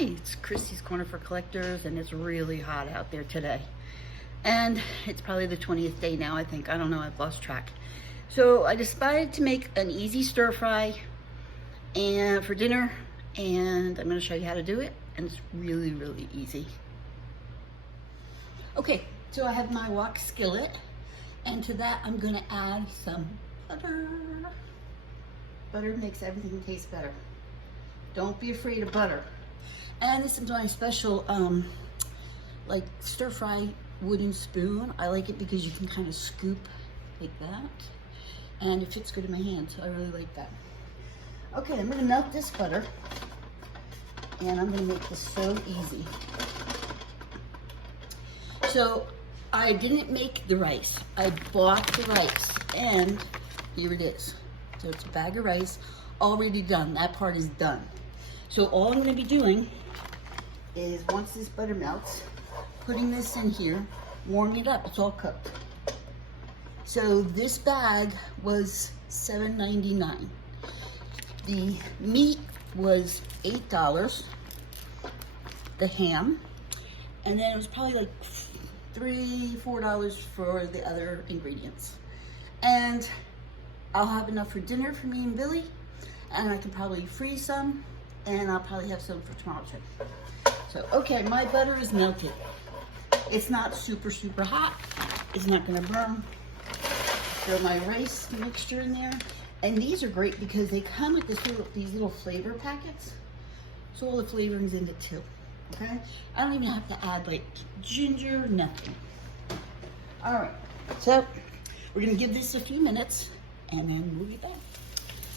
Hi, it's Christy's Corner for Collectors, and it's really hot out there today. And it's probably the 20th day now, I think. I don't know, I've lost track. So I decided to make an easy stir fry and for dinner, and I'm gonna show you how to do it, and it's really, really easy. Okay, so I have my wok skillet, and to that I'm gonna add some butter. Butter makes everything taste better. Don't be afraid of butter. And this is my special, like stir fry wooden spoon. I like it because you can kind of scoop like that. And it fits good in my hand, so I really like that. Okay, I'm gonna melt this butter. And I'm gonna make this so easy. So, I didn't make the rice. I bought the rice, and here it is. So it's a bag of rice, already done. That part is done. So all I'm gonna be doing is, once this butter melts, putting this in here, warming it up, it's all cooked. So this bag was $7.99. The meat was $8, the ham, and then it was probably like $3, $4 for the other ingredients. And I'll have enough for dinner for me and Billy, and I can probably freeze some, and I'll probably have some for tomorrow too. So, okay, my butter is melted. It's not super, super hot. It's not gonna burn. Throw my rice mixture in there. And these are great because they come with these little flavor packets. So all the flavorings in it too, okay? I don't even have to add like ginger, nothing. All right, so we're gonna give this a few minutes and then we'll get back.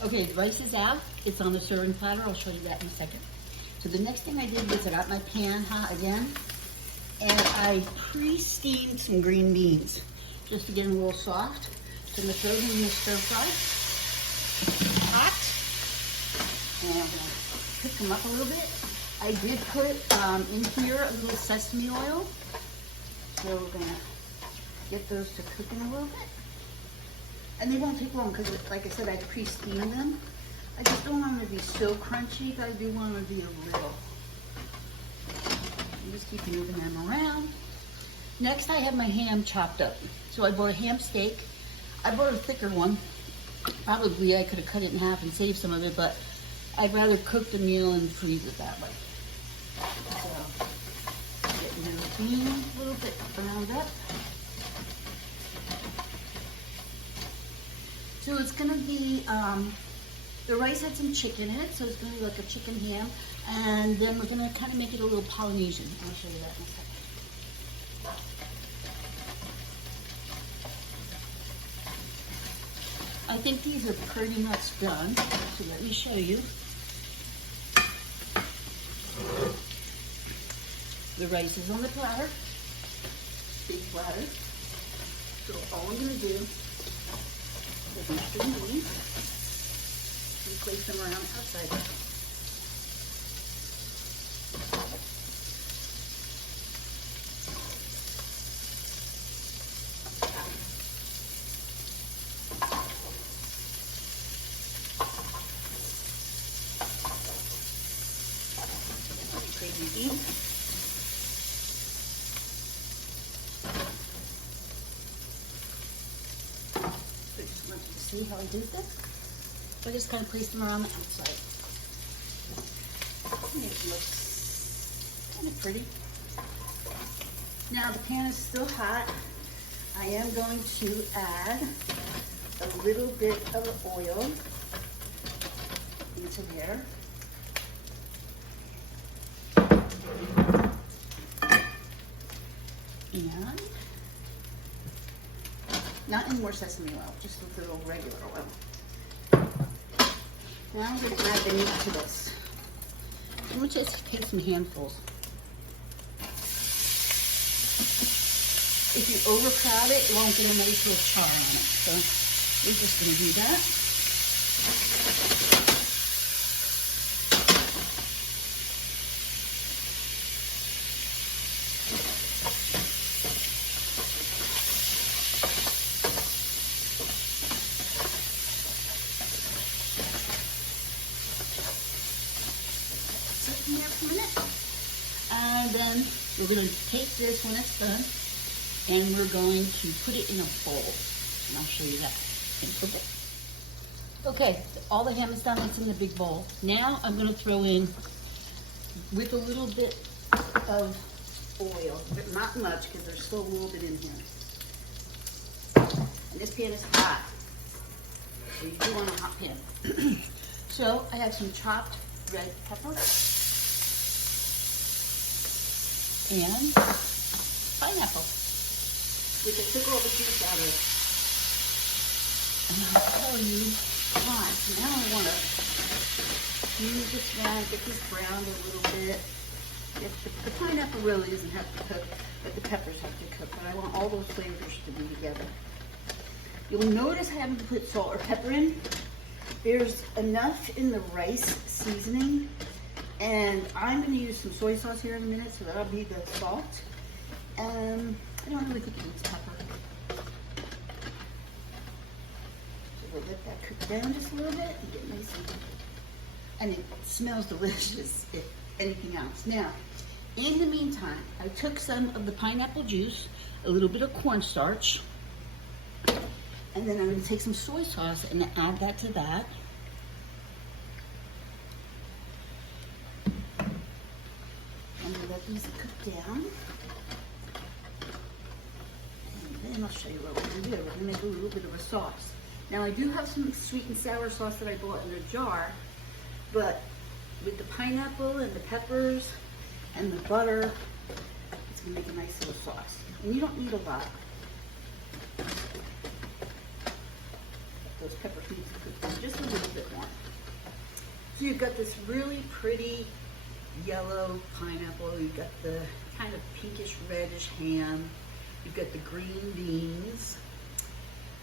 Okay, the rice is out. It's on the serving platter. I'll show you that in a second. So the next thing I did was I got my pan hot again, and I pre-steamed some green beans just to get them a little soft. So I'm gonna throw them in the stir fry. Hot. And I'm gonna cook them up a little bit. I did put in here a little sesame oil. So we're gonna get those to cook in a little bit. And they won't take long because, like I said, I pre-steamed them. I just don't want them to be so crunchy, but I do want them to be a little. I'm just keep moving them around. Next, I have my ham chopped up. So I bought a ham steak. I bought a thicker one. Probably I could have cut it in half and saved some of it, but I'd rather cook the meal and freeze it that way. So, getting those beans a little bit browned up. So it's gonna be, the rice had some chicken in it, so it's gonna be like a chicken ham. And then we're gonna kind of make it a little Polynesian. I'll show you that in a second. I think these are pretty much done, so let me show you. The rice is on the platter, big platter. So all I'm gonna do is mix them in and place them around outside. Crazy beans. So just want you to see how I did this. So I just kind of place them around the outside. Make it look kind of pretty. Now the pan is still hot. I am going to add a little bit of oil into there. And not any more sesame oil, just a little regular oil. Now I'm going to add the meat to this. I'm going to just take some handfuls. If you overcrowd it, it won't get a nice little char on it. So we're just going to do that. in there for a minute. And then we're going to take this when it's done, and we're going to put it in a bowl. And I'll show you that in a bowl. Okay, all the ham is done. It's in the big bowl. Now I'm going to throw in, with a little bit of oil, but not much because there's still a little bit in here. And this pan is hot, so you do want a hot pan. So I have some chopped red pepper and pineapple, which I took all the juice out of. And I'll tell you why. So now I want to move this around, get this browned a little bit. The pineapple really doesn't have to cook, but the peppers have to cook. But I want all those flavors to be together. You'll notice I haven't put salt or pepper in. There's enough in the rice seasoning, and I'm going to use some soy sauce here in a minute, so that'll be the salt. I don't really think it needs pepper. So we'll let that cook down just a little bit and get nice and it smells delicious if anything else. Now, in the meantime, I took some of the pineapple juice, a little bit of cornstarch, and then I'm going to take some soy sauce and add that to that. I'm going to let these cook down. And then I'll show you what we're going to do. We're going to make a little bit of a sauce. Now I do have some sweet and sour sauce that I bought in a jar, but with the pineapple and the peppers and the butter, it's going to make a nice little sauce. And you don't need a lot. Those peppers need to cook down just a little bit more. So you've got this really pretty yellow pineapple. You've got the kind of pinkish reddish ham. You've got the green beans.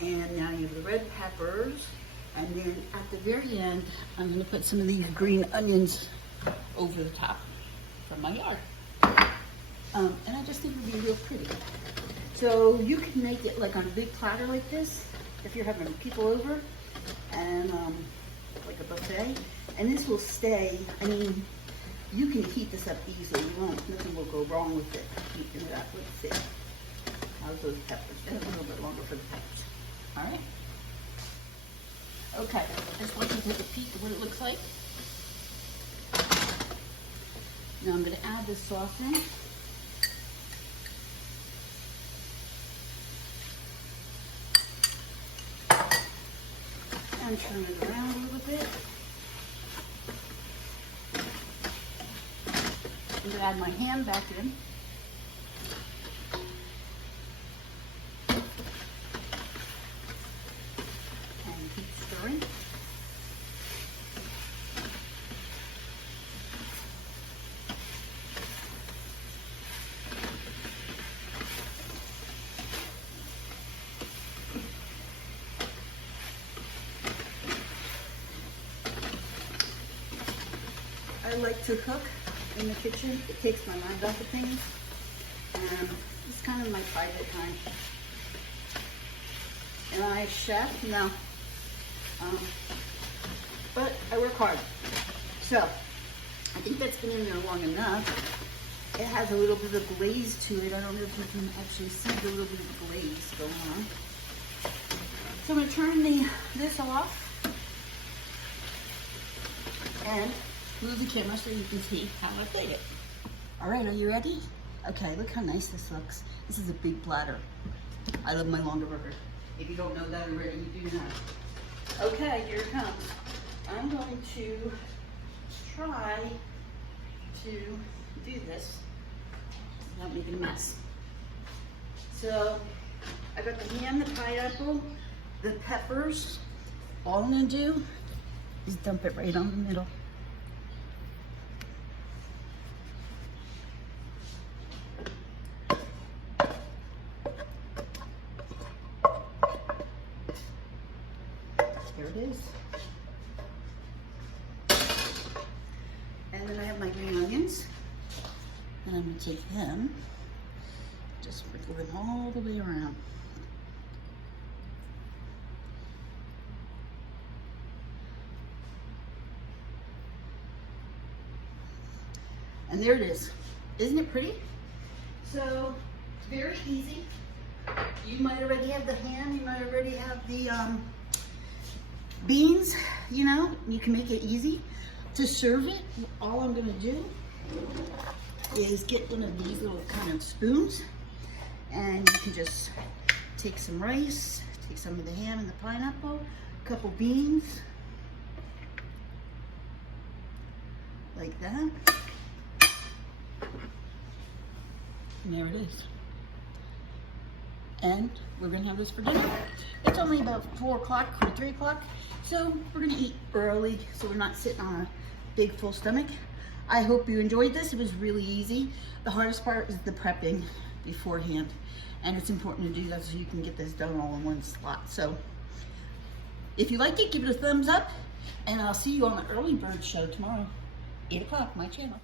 And now you have the red peppers. And then at the very end, I'm going to put some of these green onions over the top from my yard. And I just think it would be real pretty. So you can make it like on a big platter like this, if you're having people over, and like a buffet. And this will stay, I mean, you can heat this up easily. You won't, nothing will go wrong with it. Heating it up, let's see. How's those peppers? And a little bit longer for the peppers. All right. Okay, just want you to take a peek at what it looks like. Now I'm going to add this sauce in. And turn it around a little bit. I'm going to add my ham back in. And keep stirring. I like to cook in the kitchen. It takes my mind off of things. And it's kind of my private time. Am I a chef? No. But I work hard. So, I think that's been in there long enough. It has a little bit of glaze to it. I don't know if you can actually see the little bit of glaze going on. So I'm going to turn this off. And move the camera so you can see how I played it. All right, are you ready? Okay, look how nice this looks. This is a big platter. I love my Longaberger. If you don't know that already, you do now. Okay, here it comes. I'm going to try to do this without making a mess. So, I got the ham, the pineapple, the peppers. All I'm gonna do is dump it right on the middle. There it is. And then I have my green onions. And I'm going to take them, just sprinkle them all the way around. And there it is. Isn't it pretty? So, very easy. You might already have the ham, you might already have the beans, you know, you can make it easy. To serve it, all I'm gonna do is get one of these little kind of spoons, and you can just take some rice, take some of the ham and the pineapple, a couple beans, like that. And there it is. And we're gonna have this for dinner. It's only about 4 o'clock or 3 o'clock, so we're gonna eat early so we're not sitting on a big full stomach. I hope you enjoyed this. It was really easy. The hardest part is the prepping beforehand, and it's important to do that so you can get this done all in one slot. So if you liked it, give it a thumbs up, and I'll see you on the Early Bird Show tomorrow, 8 o'clock, my channel.